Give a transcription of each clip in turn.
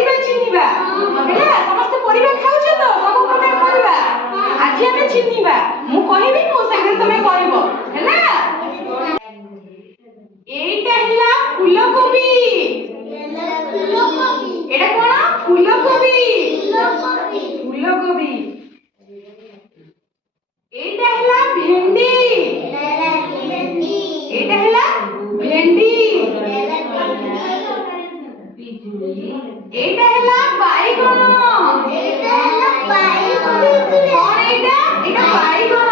ପରିବା ଚିହ୍ନିବା ହେଲା ସମସ୍ତେ ପରିବା ଖାଉଛ ତ ସବୁ ପ୍ରକାର ପରିବା ଆଜି ଆମେ ଚିହ୍ନିବା ମୁଁ କହିବି ମୋ ସାଙ୍ଗରେ ତମେ କହିବ ହେଲା এইটা ହେଲା ফুলকপি এটা কোন ফুলকপি ফুলকপি এইটা ହେଲା ভেন্ডি এইটা ହେଲା ভেন্ডি এইটা ହେଲା বাইগণ এইটা ହେଲା বাইগণ কোন এইটা এটা বাইগণ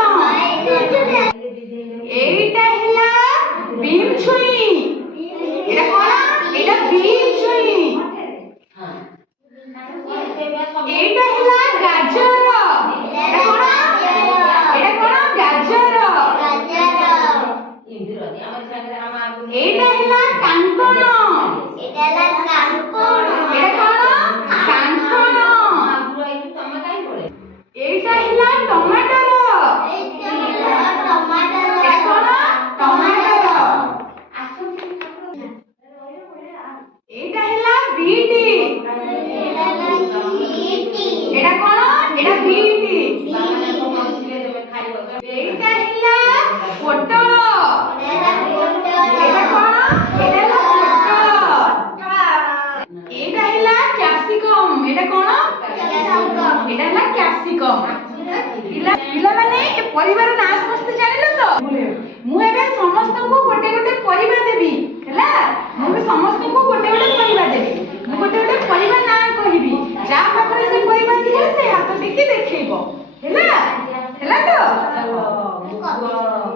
এইটা ହେଲା বিম ছুঁই এটা কোন এটা বিম ছুঁই এইটা ହେଲା গাজর এটা কোন এটা কোন গাজর এইটা ହେଲା কাଙ୍କণ এটা ହେଲା কাଙ୍କণ এটা কোন কাଙ୍କণ এইটা ହେଲା টমেটোর এইটা ହେଲା টমেটোর এটা কোন টমেটোর এইটা ହେଲା বিটি এটা কোন এটা বিটি এইটা ହେଲା পটল এটা কোন এটা ହେଲା পটল এইটা ହେଲା ক্যাপসিকম এটা কোন ক্যাপসিকম এটা ହେଲା ক্যাপসিকম ପିଲାମାନେ ଏ ପରିବାର ନାଁ ସମସ୍ତେ ଜାଣିଲ ତ ମୁଁ ଏବେ ସମସ୍ତଙ୍କୁ ଗୋଟେ ଗୋଟେ ପରିବା ଦେବି ହେଲା ମୁଁ ବି ସମସ୍ତଙ୍କୁ ଗୋଟେ ଗୋଟେ ପରିବା ଦେବି ମୁଁ ଗୋଟେ ଗୋଟେ ପରିବା ନାଁ କହିବି ଯାହା ପାଖରେ ସେ ପରିବା ଥିବ ସେ ହାତ ଟେକି ଦେଖେଇବ ହେଲା ହେଲା ତ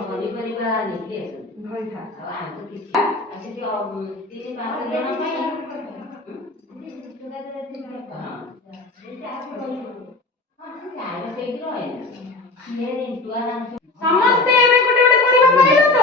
ପନିପରିବା ନେଇକି ଧରିଥା ଆଉ ତ କିଛି ଆସିକି 3-5 ଜଣ ପାଇଁ ସମସ୍ତେ ଏବେ ଗୋଟେ ଗୋଟେ ପରିବା ପାଇଲ ତ